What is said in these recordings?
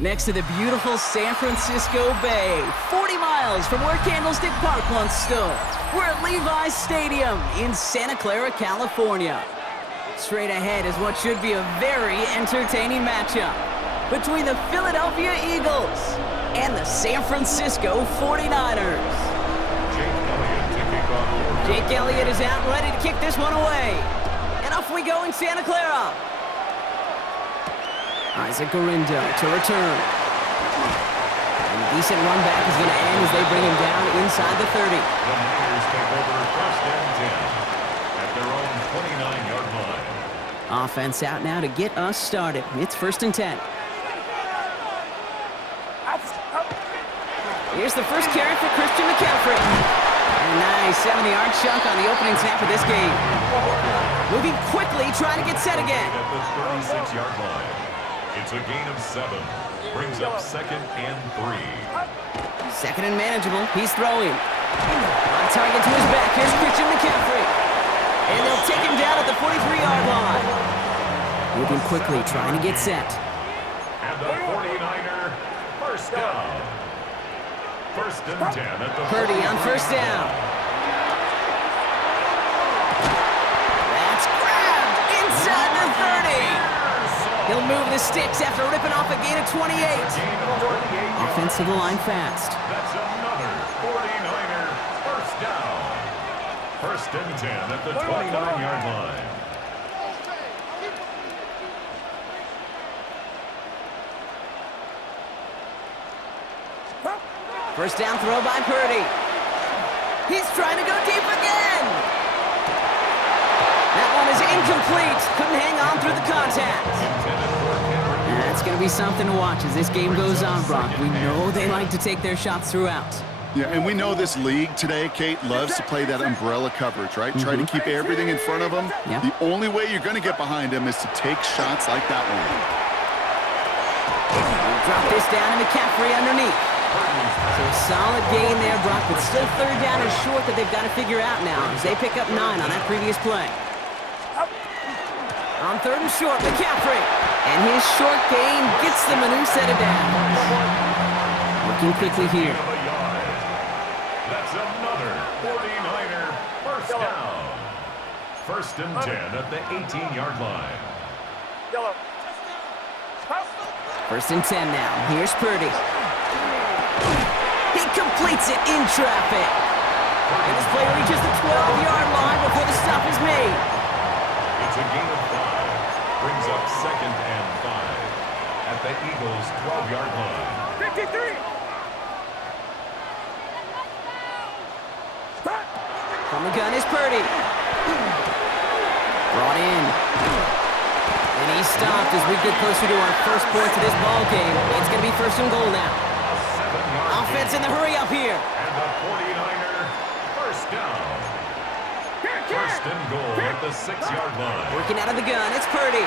Next to the beautiful San Francisco Bay, 40 miles from where Candlestick Park once stood. We're at Levi's Stadium in Santa Clara, California. Straight ahead is what should be a very entertaining matchup between the Philadelphia Eagles and the San Francisco 49ers. Jake Elliott is out ready to kick this one away. And off we go in Santa Clara. Isaac Gorindo to return. And a decent run back is going to end as they bring him down inside the 30. The Niners take over first and 10 at their own 29-yard line. Offense out now to get us started. It's first and 10. Here's the first carry for Christian McCaffrey. And a nice 70-yard chunk on the opening snap of this game. Moving quickly, trying to get set again. At the 36-yard line. It's a gain of 7. Brings up second and 3. Second and manageable. He's throwing. On target to his back. Here's Christian McCaffrey. And they'll take him down at the 43-yard line. Moving quickly, trying to get set. And the 49er first down. First and 10 at the Purdy on first down. That's grabbed inside the 30. He'll move the sticks after ripping off a gain of 28. Offensive line fast. That's another 49er first down. First and 10 at the 29-yard line. First down throw by Purdy. He's trying to go deep again. That one is incomplete. Couldn't hang on through the contact. That's going to be something to watch as this game goes on, Brock. We know they like to take their shots throughout. Yeah, and we know this league today, Kate, loves to play that umbrella coverage, right? Try to keep everything in front of them. Yep. The only way you're going to get behind them is to take shots like that one. Drop this down to McCaffrey underneath. So a solid gain there, Brock, but still third down is short that they've got to figure out now as they pick up 9 on that previous play. On third and short, McCaffrey. And his short gain gets them a new set of downs. Working quickly here. That's another 49er first down. First and 10 at the 18-yard line. First and 10 now. Here's Purdy. He completes it in traffic. And this play reaches the 12-yard line before the stop is made. It's a gain of 5. Brings up second and 5 at the Eagles' 12-yard line. 53. From the gun is Purdy. Brought in. And he's stopped as we get closer to our first points of this ball game. It's going to be first and goal now. Offense in the hurry up here. And the 49er first down. First and goal at the 6-yard line. Working out of the gun, it's Purdy.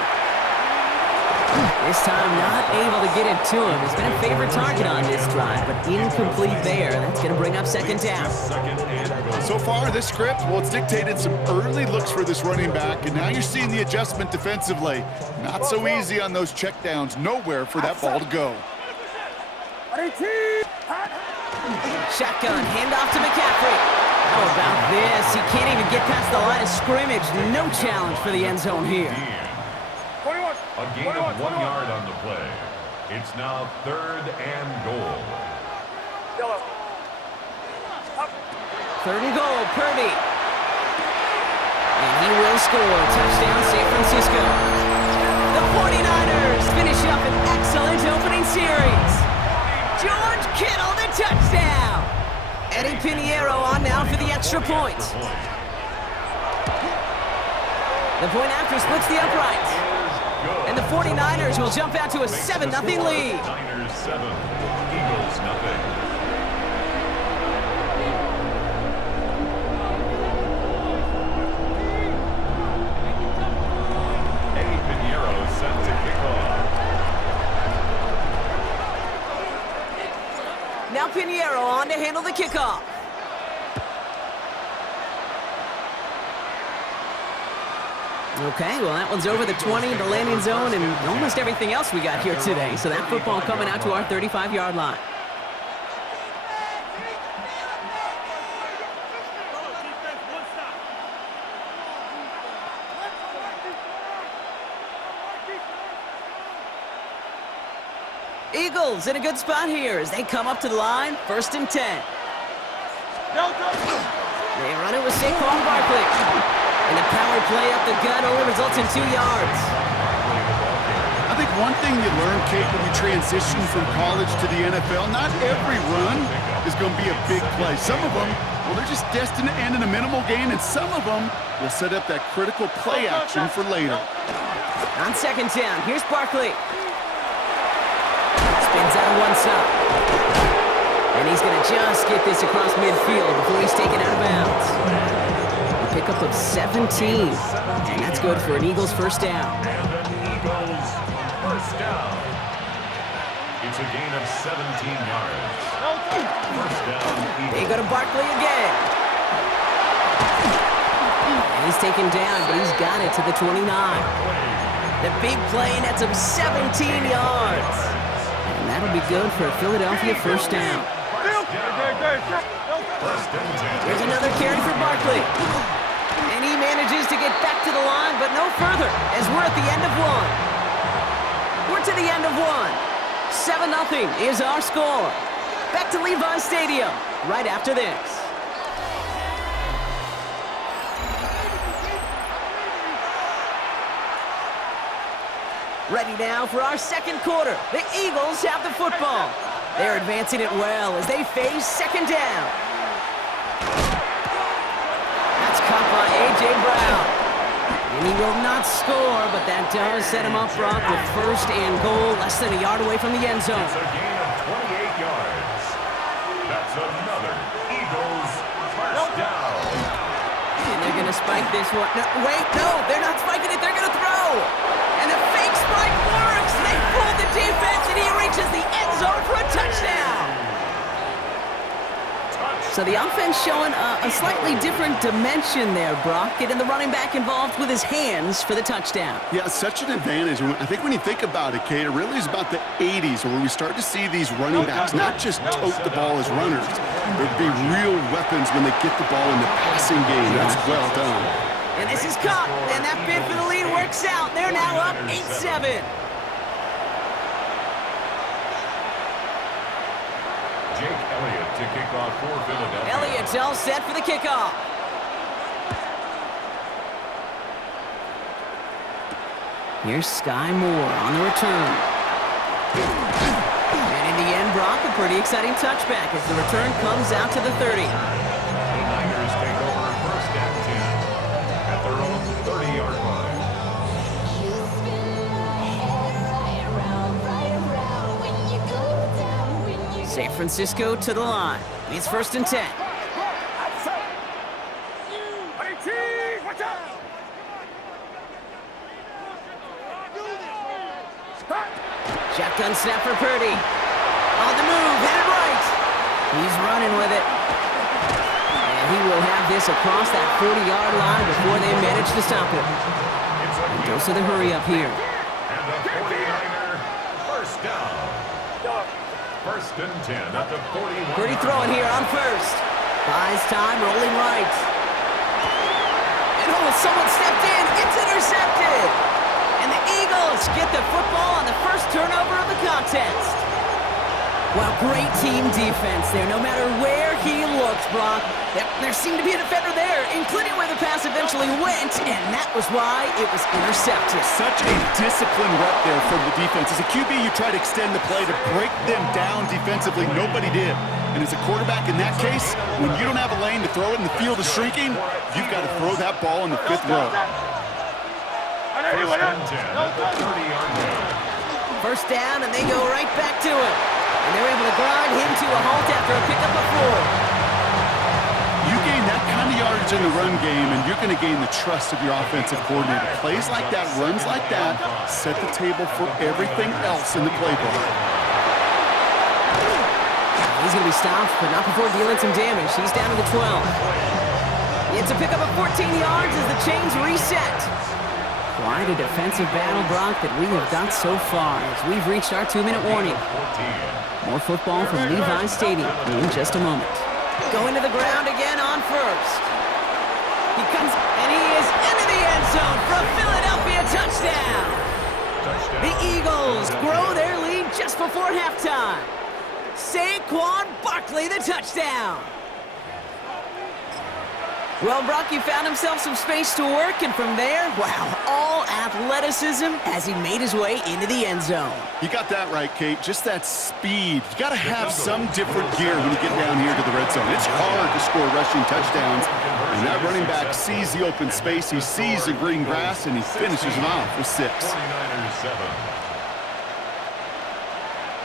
This time not able to get it to him. He's been a favorite target on this drive, but incomplete there. That's going to bring up second down. Second and goal. So far, this script, well, it's dictated some early looks for this running back, and now you're seeing the adjustment defensively. Not so easy on those checkdowns. Nowhere for that ball to go. Shotgun, handoff to McCaffrey. How about this? He can't even get past the line of scrimmage. No challenge for the end zone here. A gain of 1 yard on the play. It's now third and goal. Third and goal, Purdy. And he will score. Touchdown, San Francisco. The 49ers finish up an excellent opening series. George Kittle, the touchdown. Eddie Pinheiro on now for the extra point. The point after splits the uprights. And the 49ers will jump out to a 7-0 lead. Niners 7, Eagles nothing. Eddie Pinheiro set to kick off. Now Pinheiro on to handle the kickoff. Okay, well, that one's over the 20, the landing zone, and almost everything else we got here today. So that football coming out to our 35-yard line. Eagles in a good spot here as they come up to the line, 1st and 10. They run it with Saquon Barkley. And the power play up the gut only results in 2 yards. I think one thing you learn, Kate, when you transition from college to the NFL, not every run is going to be a big play. Some of them, well, they're just destined to end in a minimal gain, and some of them will set up that critical play action for later. On 2nd down, here's Barkley. Spins out of one side. And he's going to just get this across midfield before he's taken out of bounds. A pickup of 17. And that's good for an Eagles 1st down. And an Eagles 1st down. It's a gain of 17 yards. 1st down, Eagles. They go to Barkley again. And he's taken down, but he's got it to the 29. The big play nets him 17 yards. And that'll be good for a Philadelphia 1st down. Here's another carry for Barkley. And he manages to get back to the line, but no further, as we're at the end of 1. We're to the end of 1. 7-0 is our score. Back to Levi Stadium right after this. Ready now for our 2nd quarter. The Eagles have the football. They're advancing it well as they face 2nd down. That's caught by A.J. Brown. And he will not score, but that does set him up, Brock, with 1st and goal, less than a yard away from the end zone. It's a gain of 28 yards. That's another Eagles 1st down. And they're going to spike this one. No, wait, no, they're not spiking it. They're going to throw. And the fake spike works. They fooled the defense, and he reaches the end zone for a touchdown. So the offense showing a slightly different dimension there, Brock, getting the running back involved with his hands for the touchdown. Yeah, such an advantage. I think when you think about it, Kate, it really is about the 80s where we start to see these running backs not just tote the ball as runners. There'd be real weapons when they get the ball in the passing game. That's well done. And this is caught, and that bid for the lead works out. They're now up 8-7. Jake Elliott to kick off for Philadelphia. Elliott's all set for the kickoff. Here's Sky Moore on the return. And in the end, Brock, a pretty exciting touchback as the return comes out to the 30. The Niners take over 1st and 10 at their own 30-yard line. San Francisco to the line. It's 1st and 10. Shotgun snap for Purdy. On the move, headed right. He's running with it. And he will have this across that 40-yard line before they manage to stop him. And goes to the hurry up here. And the 49er 1st down. 1st and 10 at the 41. Purdy throwing here on 1st. Buys time, rolling right. And oh, someone stepped in. It's intercepted. And the Eagles get the football on the 1st turnover of the contest. Well, great team defense there. No matter where he looked, Brock, there seemed to be a defender there, including where the pass eventually went, and that was why it was intercepted. Such a disciplined rep there from the defense. As a QB, you try to extend the play to break them down defensively. Nobody did. And as a quarterback in that case, when you don't have a lane to throw it and the field is shrinking, you've got to throw that ball in the 5th row. 1st and 10 at the 30-yard line. 1st down, and they go right back to it. And they're able to grind him to a halt after a pickup of 4. You gain that kind of yardage in the run game, and you're going to gain the trust of your offensive coordinator. Plays like that, runs like that, set the table for everything else in the playbook. He's going to be stopped, but not before dealing some damage. He's down to the 12. It's a pickup of 14 yards as the chains reset. Quite a defensive battle, Brock, that we have got so far as we've reached our 2-minute warning. More football from Levi Stadium in just a moment. Going to the ground again on first. He comes, and he is into the end zone for a Philadelphia touchdown. The Eagles grow their lead just before halftime. Saquon Barkley, the touchdown. Well, Brock, he found himself some space to work, and from there, wow, all athleticism as he made his way into the end zone. You got that right, Kate. Just that speed. You got to have some different gear when you get down here to the red zone. It's hard to score rushing touchdowns, and that running back sees the open space, he sees the green grass, and he finishes it off with 6. 49ers 7.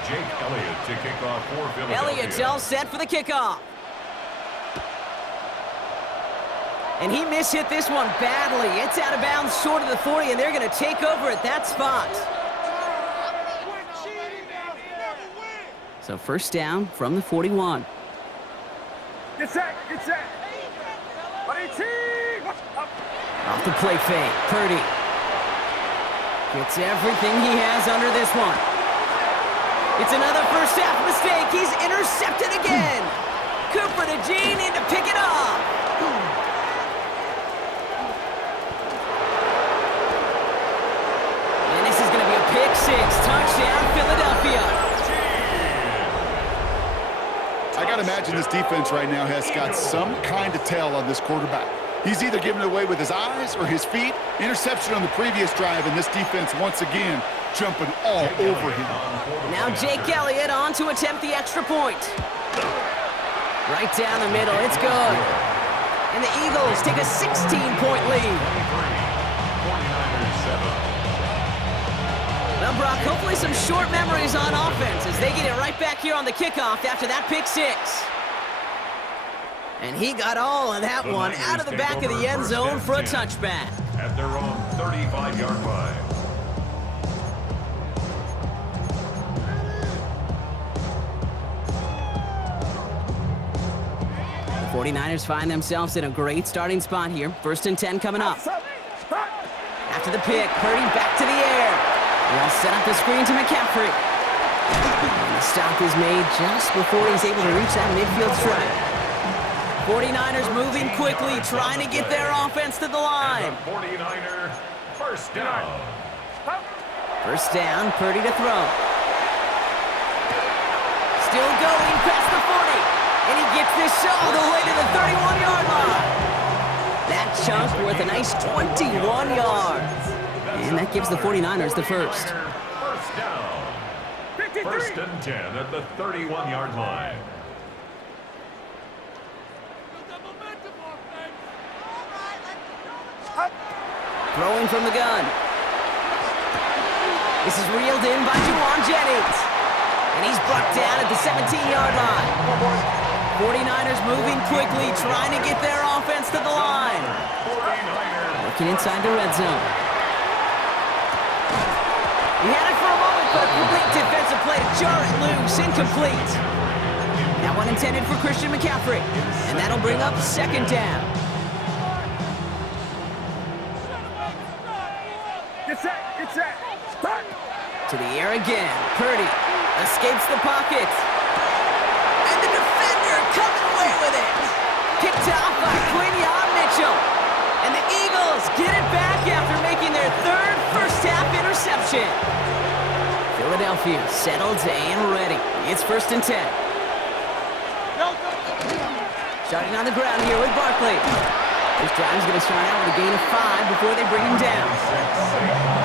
Jake Elliott to kick off for Philadelphia. Elliott's all set for the kickoff. And he mishit this one badly. It's out of bounds short of the 40, and they're going to take over at that spot. So first down from the 41. Get set, get set. Off the play fake, Purdy. Gets everything he has under this one. It's another first half mistake. He's intercepted again. Cooper to Gene in to pick it off. And this is going to be a pick 6. Touchdown, Philadelphia. I got to imagine this defense right now has got some kind of tell on this quarterback. He's either giving it away with his eyes or his feet. Interception on the previous drive, and this defense once again jumping all over him. Now Jake Elliott on to attempt the extra point. Right down the middle, it's good. And the Eagles take a 16-point lead. 49ers 7. Well, Brock, hopefully some short memories on offense as they get it right back here on the kickoff after that pick 6. And he got all of that one out of the back of the end zone for a touchback. At their own 35-yard line. The 49ers find themselves in a great starting spot here. 1st and 10 coming up. After the pick, Purdy back to the air. They'll set up the screen to McCaffrey. And the stop is made just before he's able to reach that midfield strike. 49ers moving quickly, trying to get their offense to the line. And the 49er first down. First down, Purdy to throw. Still going past the 40. And he gets this all the way to the 31-yard line. That chunk worth a nice 21 yards. And that gives the 49ers the first. First down. 1st and 10 at the 31-yard line. Throwing from the gun. This is reeled in by Juwan Jennings. And he's brought down at the 17-yard line. 49ers moving quickly, trying to get their offense to the line. Working inside the red zone. He had it for a moment, but a complete defensive play to jar it loose. Incomplete. That one intended for Christian McCaffrey. And that'll bring up 2nd down. Get set. To the air again. Purdy escapes the pocket. And the defender comes away with it. Picked off by Quinyon Mitchell. And the Eagles get it back after making their 3rd first-half interception. Philadelphia settled and ready. It's 1st and 10. Starting on the ground here with Barkley. This drive's going to start out with a gain of 5 before they bring him down.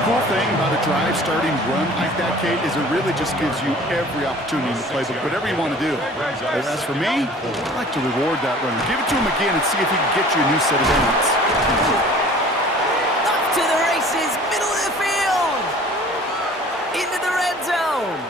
Cool thing about a drive starting run like that, Kate, is it really just gives you every opportunity to play, but whatever you want to do. But as for me, I like to reward that runner. Give it to him again and see if he can get you a new set of downs. Up to the races, middle of the field. Into the red zone.